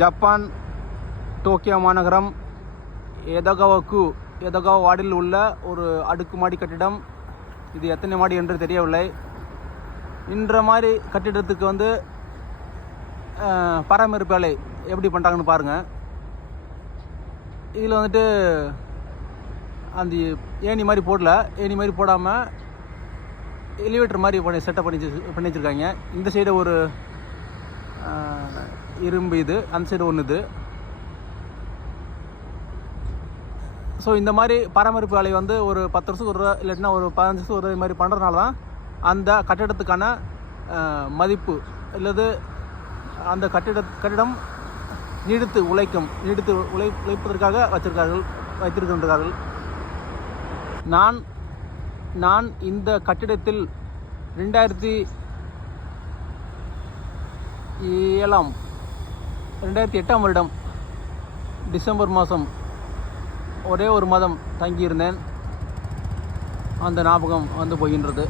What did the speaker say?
Japan Tokyo மாநகரம் எதகாவா வார்டில் உள்ள ஒரு அடுக்குமாடி கட்டிடம். இது எத்தனை மாடி என்று தெரியவில்லை. இந்த மாதிரி கட்டிடத்துக்கு பராமரிப்பு வேலை எப்படி பண்ணுறாங்கன்னு பாருங்கள். இதில் அந்த ஏணி மாதிரி போடல, ஏணி மாதிரி போடாமல் எலிவேட்டர் மாதிரி செட்டப் பண்ணி வச்சுருக்காங்க. இந்த சைடு ஒரு இரும்பு, இது அந்த சைடு ஒன்று இது. ஸோ இந்த மாதிரி பராமரிப்பு வேலை ஒரு 10 வருஷத்துக்கு ஒரு இல்லைன்னா ஒரு 15 வருஷத்துக்கு ஒரு மாதிரி பண்ணுறதுனால தான் அந்த கட்டிடத்துக்கான மதிப்பு அல்லது அந்த கட்டிடம் நீடித்து உழைப்பதற்காக வைத்திருக்கின்றார்கள். நான் இந்த கட்டிடத்தில் 2008ஆம் வருடம் டிசம்பர் மாதம் ஒரே ஒரு மாதம் தங்கியிருந்தேன். அந்த ஞாபகம் போகின்றது.